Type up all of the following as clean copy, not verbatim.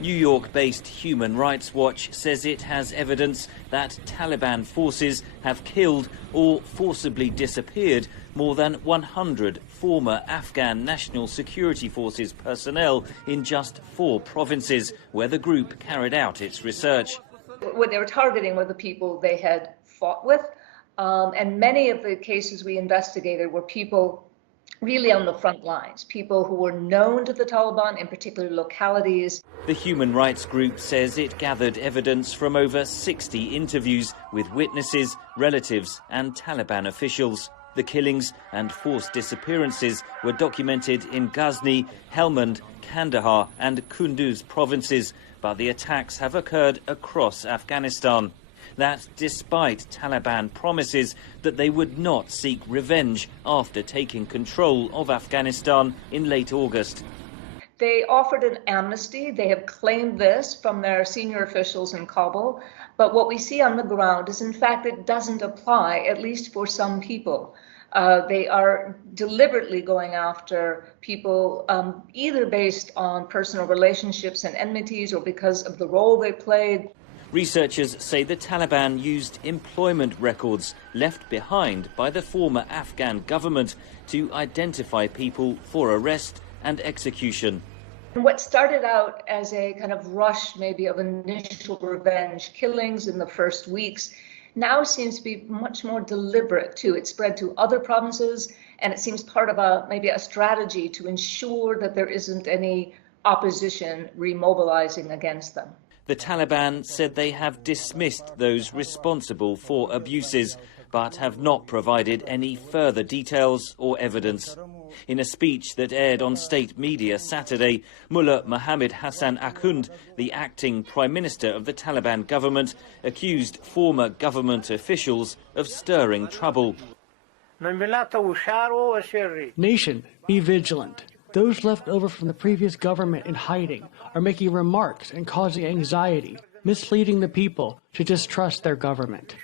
New York-based Human Rights Watch says it has evidence that Taliban forces have killed or forcibly disappeared more than 100 former Afghan National Security Forces personnel in just 4 provinces where the group carried out its research. What they were targeting were the people they had fought with, and many of the cases we investigated were people really on the front lines, people who were known to the Taliban in particular localities. The human rights group says it gathered evidence from over 60 interviews with witnesses, relatives and Taliban officials. The killings and forced disappearances were documented in Ghazni, Helmand, Kandahar and Kunduz provinces, but the attacks have occurred across Afghanistan. That despite Taliban promises that they would not seek revenge after taking control of Afghanistan in late August. They offered an amnesty. They have claimed this from their senior officials in Kabul. But what we see on the ground is, in fact, it doesn't apply, at least for some people. They are deliberately going after people either based on personal relationships and enmities or because of the role they played. Researchers say the Taliban used employment records left behind by the former Afghan government to identify people for arrest and execution. What started out as a kind of rush maybe of initial revenge killings in the first weeks now seems to be much more deliberate too. It spread to other provinces and it seems part of maybe a strategy to ensure that there isn't any opposition remobilizing against them. The Taliban said they have dismissed those responsible for abuses, but have not provided any further details or evidence. In a speech that aired on state media Saturday, Mullah Mohammed Hassan Akhund, the acting Prime Minister of the Taliban government, accused former government officials of stirring trouble. Nation, be vigilant. Those left over from the previous government in hiding are making remarks and causing anxiety, misleading the people to distrust their government.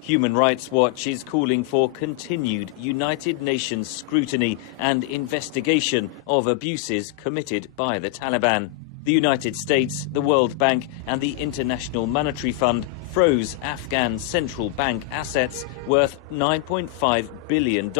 Human Rights Watch is calling for continued United Nations scrutiny and investigation of abuses committed by the Taliban. The United States, the World Bank and the International Monetary Fund froze Afghan central bank assets worth $9.5 billion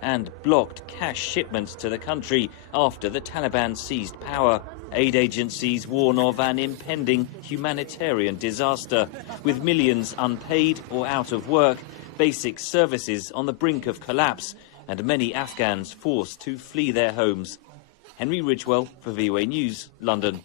and blocked cash shipments to the country after the Taliban seized power. Aid agencies warn of an impending humanitarian disaster, with millions unpaid or out of work, basic services on the brink of collapse, and many Afghans forced to flee their homes. Henry Ridgwell for VOA News, London.